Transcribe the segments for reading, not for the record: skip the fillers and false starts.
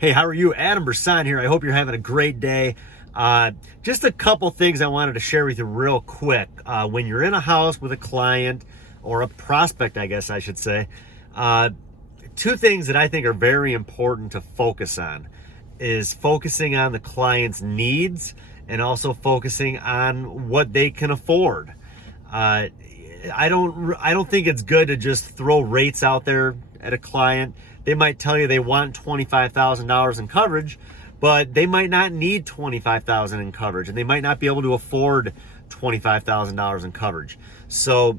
Hey, how are you? Adam Brsan here. I hope you're having a great day. Just a couple things I wanted to share with you real quick. When you're in a house with a client or a prospect, I guess I should say, two things that I think are very important to focus on is focusing on the client's needs and also focusing on what they can afford. I don't think it's good to just throw rates out there at a client. They might tell you they want $25,000 in coverage, but they might not need $25,000 in coverage, and they might not be able to afford $25,000 in coverage. So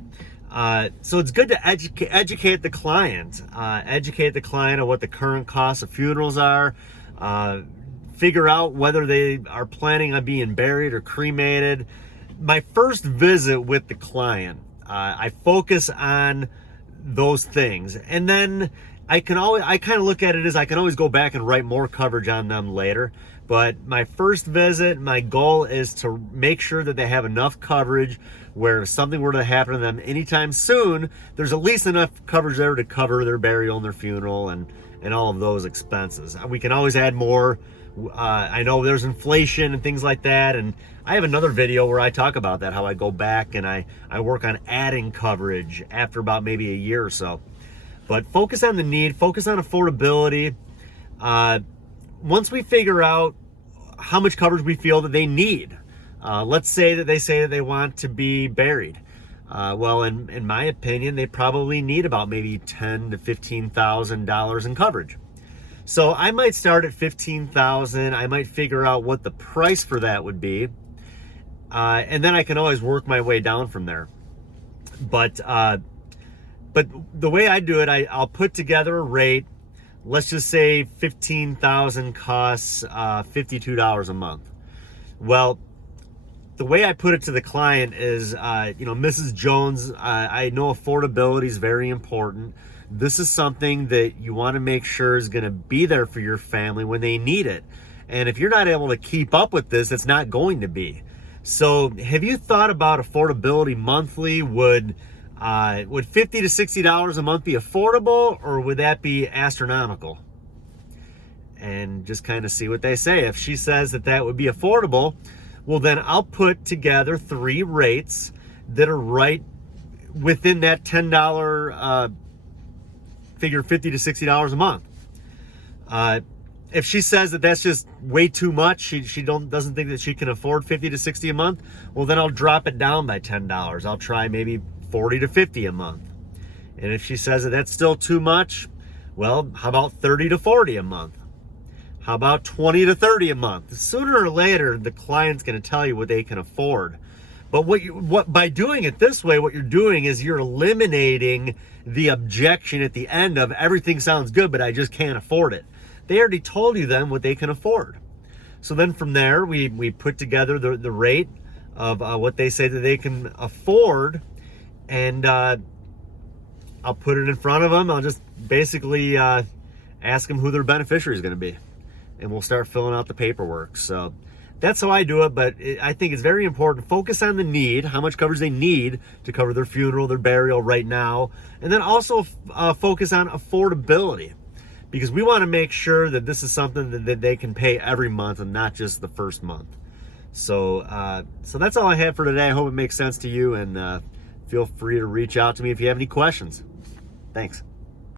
it's good to educate the client. Educate the client on what the current costs of funerals are. Figure out whether they are planning on being buried or cremated. My first visit with the client, I focus on those things, and then I kind of look at it as I can always go back and write more coverage on them later. But my first visit, my goal is to make sure that they have enough coverage where if something were to happen to them anytime soon, there's at least enough coverage there to cover their burial and their funeral and all of those expenses. We can always add more. I know there's inflation and things like that, and I have another video where I talk about that, how I go back and I work on adding coverage after about maybe a year or so. But focus on the need, focus on affordability. Once we figure out how much coverage we feel that they need, let's say that they want to be buried. Well, in my opinion, they probably need about maybe $10,000 to $15,000 in coverage. So I might start at $15,000. I might figure out what the price for that would be, and then I can always work my way down from there. But the way I do it, I'll put together a rate. Let's just say $15,000 costs $52 a month. Well, the way I put it to the client is, Mrs. Jones, I know affordability is very important. This is something that you want to make sure is going to be there for your family when they need it. And if you're not able to keep up with this, it's not going to be. So have you thought about affordability monthly? Would $50 to $60 a month be affordable, or would that be astronomical? And just kind of see what they say. If she says that would be affordable, well, then I'll put together 3 rates that are right within that $10 figure, $50 to $60 a month. If she says that that's just way too much, she doesn't think that she can afford $50 to $60 a month, well, then I'll drop it down by $10. I'll try maybe $40 to $50 a month. And if she says that that's still too much, well, how about $30 to $40 a month? How about $20 to $30 a month? Sooner or later, the client's going to tell you what they can afford. But by doing it this way, what you're doing is you're eliminating the objection at the end of everything sounds good, but I just can't afford it. They already told you then what they can afford. So then from there, we put together the rate of what they say that they can afford, and I'll put it in front of them. I'll just basically ask them who their beneficiary is going to be, and we'll start filling out the paperwork. So that's how I do it, but I think it's very important. Focus on the need, how much coverage they need to cover their funeral, their burial right now, and then also focus on affordability, because we want to make sure that this is something that they can pay every month and not just the first month. So that's all I have for today. I hope it makes sense to you, and feel free to reach out to me if you have any questions. Thanks.